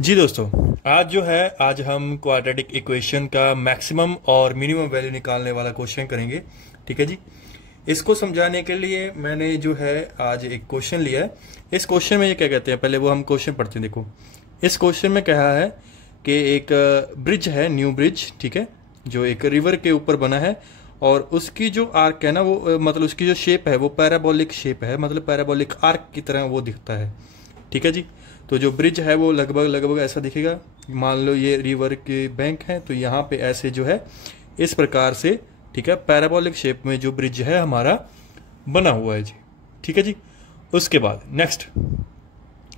जी दोस्तों, आज हम क्वाड्रेटिक इक्वेशन का मैक्सिमम और मिनिमम वैल्यू निकालने वाला क्वेश्चन करेंगे। ठीक है जी। इसको समझाने के लिए मैंने जो है आज एक क्वेश्चन लिया है। इस क्वेश्चन में ये क्या कहते हैं, पहले वो हम क्वेश्चन पढ़ते हैं। देखो, इस क्वेश्चन में कहा है कि एक ब्रिज है, न्यू ब्रिज, ठीक है, जो एक रिवर के ऊपर बना है और उसकी जो आर्क है ना, वो मतलब उसकी जो शेप है वो पैराबोलिक शेप है, मतलब पैराबोलिक आर्क की तरह वो दिखता है। ठीक है जी। तो जो ब्रिज है वो लगभग ऐसा दिखेगा। मान लो ये रिवर के बैंक है, तो यहाँ पे ऐसे जो है इस प्रकार से, ठीक है, पैराबोलिक शेप में जो ब्रिज है हमारा बना हुआ है जी। ठीक है जी। उसके बाद नेक्स्ट,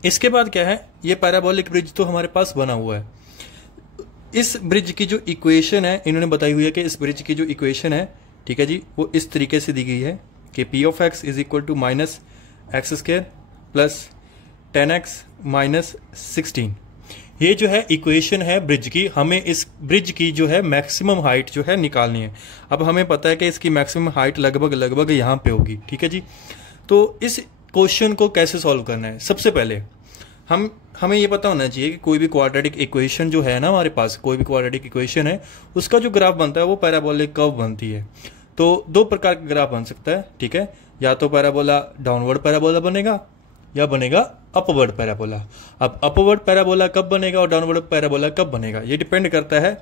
इसके बाद क्या है, ये पैराबोलिक ब्रिज तो हमारे पास बना हुआ है। इस ब्रिज की जो इक्वेशन है इन्होंने बताई हुई है कि इस ब्रिज की जो इक्वेशन है, ठीक है जी, वो इस तरीके से दी गई है कि P of X is equal to minus X square plus 10x minus 16। ये जो है इक्वेशन है ब्रिज की। हमें इस ब्रिज की जो है मैक्सिमम हाइट जो है निकालनी है। अब हमें पता है कि इसकी मैक्सिमम हाइट लगभग यहाँ पे होगी। ठीक है जी। तो इस क्वेश्चन को कैसे सॉल्व करना है, सबसे पहले हमें ये पता होना चाहिए कि कोई भी क्वाड्रेटिक इक्वेशन जो है ना, हमारे पास कोई भी क्वाड्रेटिक इक्वेशन है, उसका जो ग्राफ बनता है वो पैराबोलिक कर्व बनती है। तो दो प्रकार का ग्राफ बन सकता है। ठीक है, या तो पैराबोला डाउनवर्ड पैराबोला बनेगा या बनेगा अपवर्ड पैराबोला। अब अपवर्ड पैराबोला कब बनेगा और डाउनवर्ड पैराबोला कब बनेगा, ये डिपेंड करता है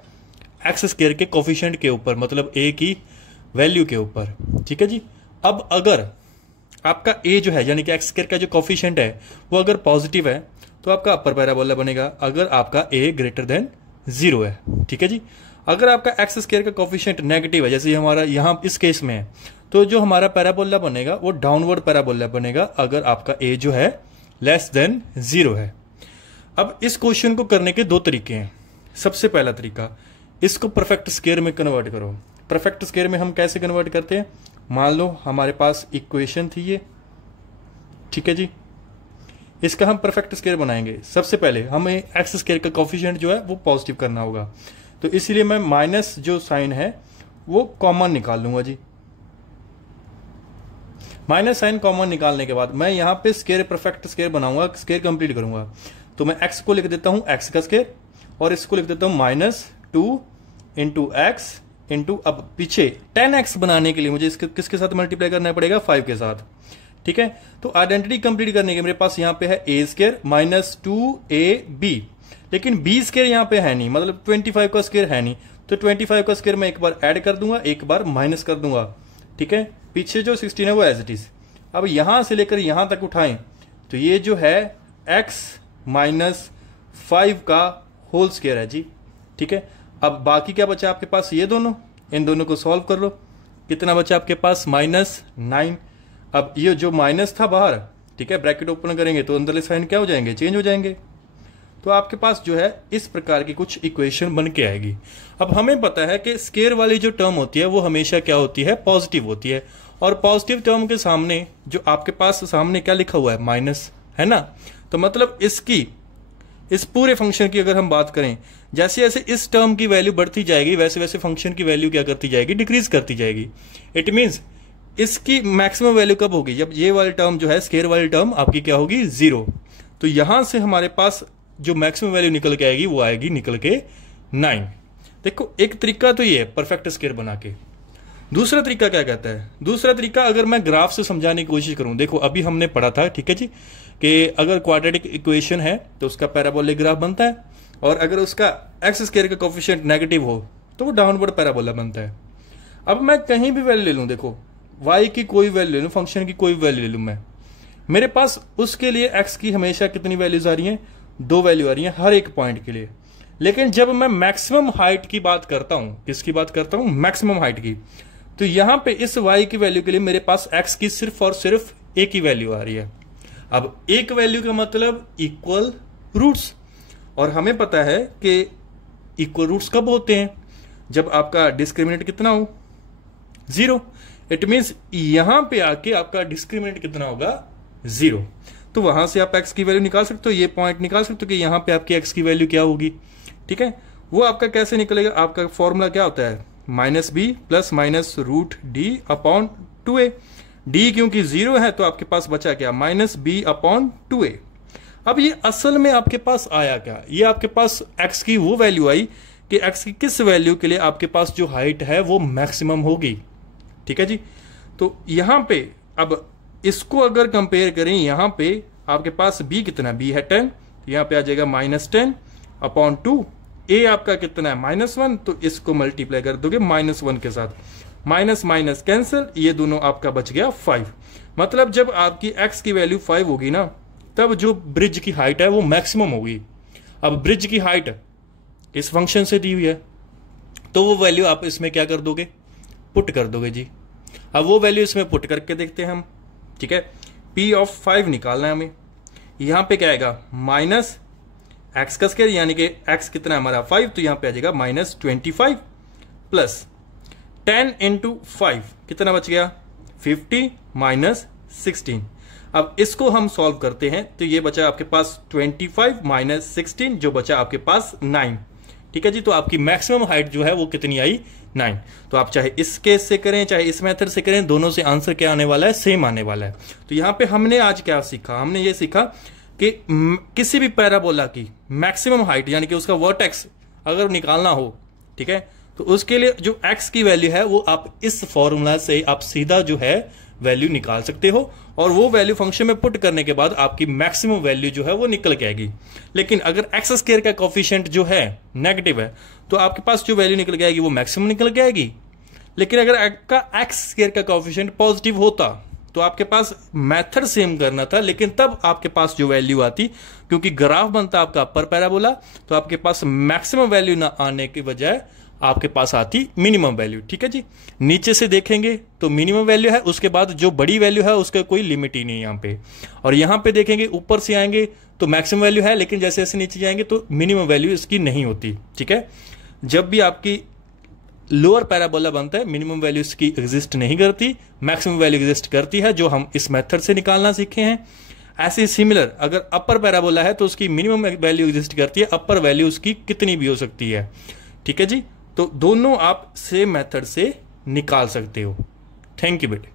एक्स स्क्वायर के कोफिशिएंट के ऊपर, मतलब ए की वैल्यू के ऊपर। ठीक है जी। अब अगर आपका ए जो है यानी कि एक्स स्क्वायर का जो कोफिशिएंट है वो अगर पॉजिटिव है तो आपका अपर पैराबोला बनेगा, अगर आपका ए ग्रेटर देन 0 है। ठीक है जी। अगर आपका एक्स स्क्वायर का कोफिशिएंट नेगेटिव है, जैसे हमारा यहाँ इस केस में है, तो जो हमारा पैराबोला बनेगा वो डाउनवर्ड पैराबोला बनेगा, अगर आपका ए जो है लेस देन 0 है। अब इस क्वेश्चन को करने के दो तरीके हैं। सबसे पहला तरीका, इसको परफेक्ट स्क्वायर में कन्वर्ट करो। परफेक्ट स्क्वायर में हम कैसे कन्वर्ट करते हैं, मान लो हमारे पास इक्वेशन थी ये, ठीक है जी, इसका हम परफेक्ट स्क्वायर बनाएंगे। सबसे पहले हमें एक्स स्क्वायर का कोफिशिएंट जो है वो पॉजिटिव करना होगा, तो इसीलिए मैं माइनस जो साइन है वो कॉमन निकाल लूंगा जी। माइनस साइन कॉमन निकालने के बाद मैं यहां पे स्क्वायर परफेक्ट स्क्वायर बनाऊंगा, स्क्वायर कंप्लीट करूंगा। तो मैं x को लिख देता हूं x का स्क्वायर और इसको लिख देता हूं -2 इंटू एक्स इंटू, अब पीछे 10x बनाने के लिए मुझे किसके साथ मल्टीप्लाई करना पड़ेगा, 5 के साथ। ठीक है। तो आइडेंटिटी कंप्लीट करने के मेरे पास यहां पे है a स्क्वायर माइनस 2ab, लेकिन b स्क्वायर यहां पे है नहीं, मतलब 25 का स्क्वायर है नहीं, तो 25 का स्क्वायर मैं एक बार ऐड कर दूंगा, एक बार माइनस कर दूंगा। ठीक है। पीछे जो 16 है वो एज इट इज। अब यहां से लेकर यहां तक उठाएं तो ये जो है x माइनस 5 का होल स्क्वायर है जी। ठीक है। अब बाकी क्या बचा आपके पास, ये दोनों, इन दोनों को सॉल्व कर लो। कितना बचा आपके पास, -9। अब ये जो माइनस था बाहर, ठीक है, ब्रैकेट ओपन करेंगे तो अंदरले साइन क्या हो जाएंगे, चेंज हो जाएंगे। तो आपके पास जो है इस प्रकार की कुछ इक्वेशन बन के आएगी। अब हमें पता है कि स्क्वायर वाली जो टर्म होती है वो हमेशा क्या होती है, पॉजिटिव होती है, और पॉजिटिव टर्म के सामने जो आपके पास सामने क्या लिखा हुआ है, माइनस, है ना। तो मतलब इसकी, इस पूरे फंक्शन की अगर हम बात करें, जैसे जैसे इस टर्म की वैल्यू बढ़ती जाएगी वैसे वैसे फंक्शन की वैल्यू क्या करती जाएगी, डिक्रीज करती जाएगी। इट मीन्स इसकी मैक्सिमम वैल्यू कब होगी, जब ये वाली टर्म जो है, स्क्वायर वाली टर्म आपकी क्या होगी, 0। तो यहां से हमारे पास जो मैक्सिमम वैल्यू निकल के आएगी वो आएगी निकल के 9। देखो, एक तरीका तो ये है परफेक्ट स्क्वायर बना के। दूसरा तरीका क्या कहता है, दूसरा तरीका अगर मैं ग्राफ से समझाने की कोशिश करूं, देखो अभी हमने पढ़ा था, ठीक है जी, कि अगर क्वाड्रेटिक इक्वेशन है तो उसका पैराबोलिक ग्राफ बनता है, और अगर उसका एक्स स्क्वायर का कोफिशिएंट नेगेटिव हो तो वो डाउनवर्ड पैराबोला बनता है। अब मैं कहीं भी वैल्यू ले लूं, देखो y की कोई वैल्यू ले लूं, फंक्शन की कोई वैल्यू ले लूं मैं, मेरे पास उसके लिए x की हमेशा कितनी वैल्यूज आ रही हैं, 2 वैल्यू आ रही है हर एक पॉइंट के लिए। लेकिन जब मैं मैक्सिमम हाइट की बात करता हूं, किसकी बात करता हूं, मैक्सिमम हाइट की, तो यहां पे इस y की वैल्यू के लिए मेरे पास x की सिर्फ और सिर्फ a की वैल्यू आ रही है। अब एक वैल्यू का मतलब इक्वल रूट्स, और हमें पता है कि इक्वल रूट्स कब होते हैं, जब आपका डिस्क्रिमिनेंट कितना हो, 0। इट मीन्स यहां पे आके आपका डिस्क्रिमिनेंट कितना होगा, 0। तो वहां से आप x की वैल्यू निकाल सकते हो, ये पॉइंट निकाल सकते हो कि यहां पे आपकी x की वैल्यू क्या होगी। ठीक है। वो आपका कैसे निकलेगा, आपका फॉर्मूला क्या होता है, -b plus minus root d upon 2a। d क्योंकि 0 है तो आपके पास बचा क्या, -b अपॉन 2a। अब ये असल में आपके पास आया क्या, ये आपके पास x की वो वैल्यू आई कि x की किस वैल्यू के लिए आपके पास जो हाइट है वो मैक्सिमम होगी। ठीक है जी। तो यहां पे अब इसको अगर कंपेयर करें, यहां पे आपके पास b कितना, b है 10, तो यहां पे आ जाएगा -10 अपॉन 2। a आपका कितना है -1, तो इसको मल्टीप्लाई कर दोगे -1 के साथ, माइनस माइनस कैंसिल, ये दोनों आपका बच गया 5। मतलब जब आपकी x की वैल्यू 5 होगी ना, तब जो ब्रिज की हाइट है वो मैक्सिमम होगी। अब ब्रिज की हाइट इस फंक्शन से दी हुई है, तो वो वैल्यू आप इसमें क्या कर दोगे, पुट कर दोगे जी। अब वो वैल्यू इसमें पुट करके देखते हैं हम। ठीक है, p ऑफ 5 निकालना है हमें। यहां पे क्या आएगा, माइनस x का स्क्वायर, यानी कि x कितना है हमारा 5, तो यहां पे आ जाएगा -25 प्लस 10 इंटू 5 कितना बच गया 50 माइनस 16। अब इसको हम सॉल्व करते हैं, तो ये बचा आपके पास 25 माइनस 16, जो बचा आपके पास 9। ठीक है जी। तो आपकी मैक्सिमम हाइट जो है वो कितनी आई, 9। तो आप चाहे इस केस से करें चाहे इस मेथड से करें, दोनों से आंसर क्या आने वाला है, सेम आने वाला है। तो यहां पे हमने आज क्या सीखा, हमने ये सीखा कि किसी भी पैराबोला की मैक्सिमम हाइट यानी कि उसका वर्टेक्स अगर निकालना हो, ठीक है, तो उसके लिए जो x की वैल्यू है वो आप इस फॉर्मूला से आप सीधा जो है वैल्यू निकाल सकते हो, और वो वैल्यू फंक्शन में पुट करने के बाद आपकी मैक्सिमम वैल्यू जो है वो निकल के आएगी। लेकिन अगर एक्स स्क्वायर का कोफिशिएंट जो है नेगेटिव है, तो आपके पास जो वैल्यू निकल के आएगी वो मैक्सिमम निकल के आएगी। लेकिन अगर आपका एक्स स्क्वायर का कोफिशिएंट पॉजिटिव होता, तो आपके पास मेथड सेम करना था, लेकिन तब आपके पास जो वैल्यू आती, क्योंकि ग्राफ बनता आपका अपर पैराबोला, तो आपके पास मैक्सिमम वैल्यू ना आने की बजाय आपके पास आती मिनिमम वैल्यू। ठीक है जी। नीचे से देखेंगे तो मिनिमम वैल्यू है, उसके बाद जो बड़ी वैल्यू है उसका कोई लिमिट ही नहीं यहां पे। और यहां पे देखेंगे ऊपर से आएंगे तो मैक्सिमम वैल्यू है, लेकिन जैसे जैसे नीचे जाएंगे तो मिनिमम वैल्यू इसकी नहीं होती। ठीक है, जब भी आपकी लोअर पैराबोला बनता है मिनिमम वैल्यू इसकी एग्जिस्ट नहीं करती, मैक्सिमम वैल्यू एग्जिस्ट करती है, जो हम इस मेथड से निकालना सीखे हैं। ऐसे सिमिलर अगर अपर पैराबोला है तो उसकी मिनिमम वैल्यू एग्जिस्ट करती है, अपर वैल्यू उसकी कितनी भी हो सकती है। ठीक है जी। तो दोनों आप सेम मेथड से निकाल सकते हो। थैंक यू बेटे।